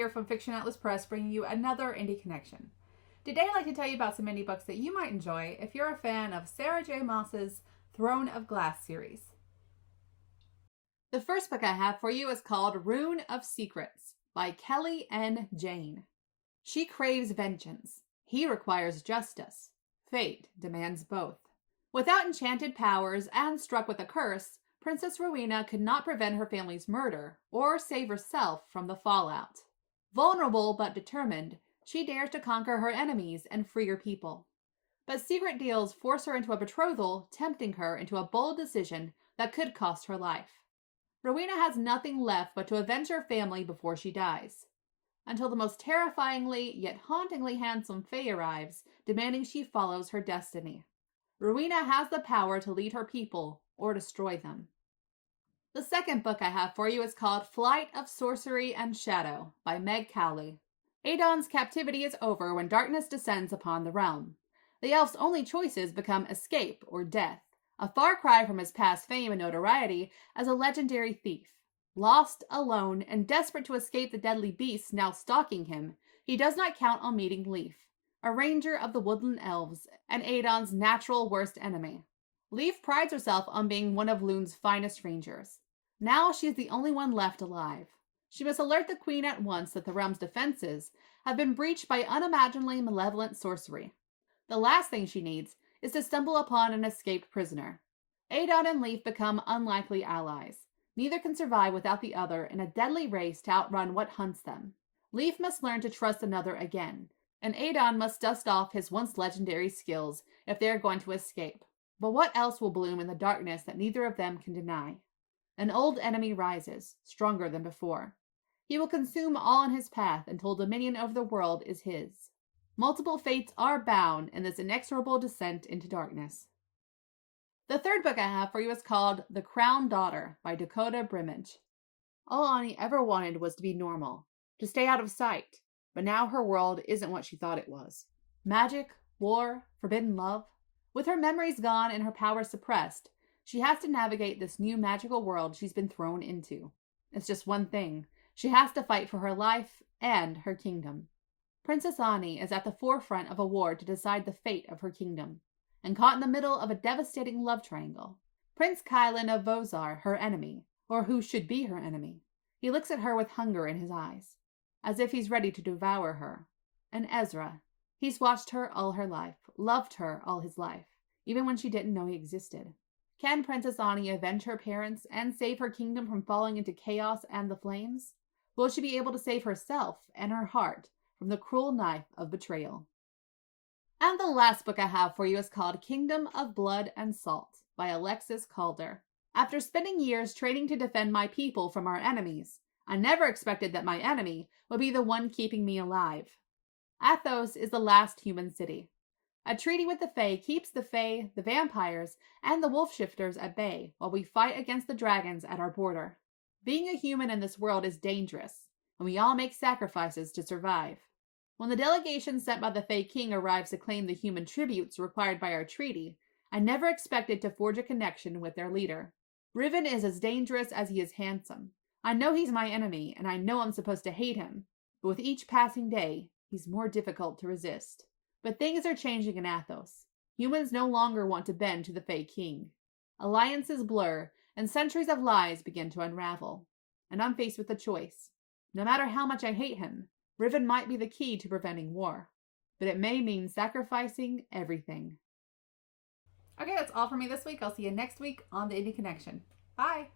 here from Fiction Atlas Press, bringing you another Indie Connection. Today I'd like to tell you about some indie books that you might enjoy if you're a fan of Sarah J. Maas's Throne of Glass series. The first book I have for you is called Rune of Secrets by Kelly N. Jane. She craves vengeance. He requires justice. Fate demands both. Without enchanted powers and struck with a curse, Princess Rowena could not prevent her family's murder or save herself from the fallout. Vulnerable but determined, she dares to conquer her enemies and free her people. But secret deals force her into a betrothal, tempting her into a bold decision that could cost her life. Rowena has nothing left but to avenge her family before she dies, until the most terrifyingly yet hauntingly handsome Fae arrives, demanding she follows her destiny. Rowena has the power to lead her people or destroy them. The second book I have for you is called Flight of Sorcery and Shadow by Meg Cowley. Adon's captivity is over when darkness descends upon the realm. The elf's only choices become escape or death, a far cry from his past fame and notoriety as a legendary thief. Lost, alone, and desperate to escape the deadly beasts now stalking him, he does not count on meeting Leaf, a ranger of the woodland elves and Adon's natural worst enemy. Leaf prides herself on being one of Lune's finest rangers. Now she is the only one left alive. She must alert the queen at once that the realm's defenses have been breached by unimaginably malevolent sorcery. The last thing she needs is to stumble upon an escaped prisoner. Adon and Leaf become unlikely allies. Neither can survive without the other in a deadly race to outrun what hunts them. Leaf must learn to trust another again, and Adon must dust off his once legendary skills if they are going to escape. But what else will bloom in the darkness that neither of them can deny? An old enemy rises, stronger than before. He will consume all in his path until dominion over the world is his. Multiple fates are bound in this inexorable descent into darkness. The third book I have for you is called The Crown Daughter by Dakota Brimage. All Ani ever wanted was to be normal, to stay out of sight, but now her world isn't what she thought it was. Magic, war, forbidden love. With her memories gone and her powers suppressed, she has to navigate this new magical world she's been thrown into. It's just one thing. She has to fight for her life and her kingdom. Princess Ani is at the forefront of a war to decide the fate of her kingdom, and caught in the middle of a devastating love triangle. Prince Kylan of Vozar, her enemy, or who should be her enemy. He looks at her with hunger in his eyes, as if he's ready to devour her. And Ezra, he's watched her all her life, loved her all his life, even when she didn't know he existed. Can Princess Ani avenge her parents and save her kingdom from falling into chaos and the flames? Will she be able to save herself and her heart from the cruel knife of betrayal? And the last book I have for you is called Kingdom of Blood and Salt by Alexis Calder. After spending years training to defend my people from our enemies, I never expected that my enemy would be the one keeping me alive. Athos is the last human city. A treaty with the Fae keeps the Fae, the vampires, and the wolf shifters at bay while we fight against the dragons at our border. Being a human in this world is dangerous, and we all make sacrifices to survive. When the delegation sent by the Fae King arrives to claim the human tributes required by our treaty, I never expected to forge a connection with their leader. Riven is as dangerous as he is handsome. I know he's my enemy, and I know I'm supposed to hate him, but with each passing day, he's more difficult to resist. But things are changing in Athos. Humans no longer want to bend to the Fae King. Alliances blur, and centuries of lies begin to unravel. And I'm faced with a choice. No matter how much I hate him, Riven might be the key to preventing war. But it may mean sacrificing everything. Okay, that's all for me this week. I'll see you next week on the Indie Connection. Bye!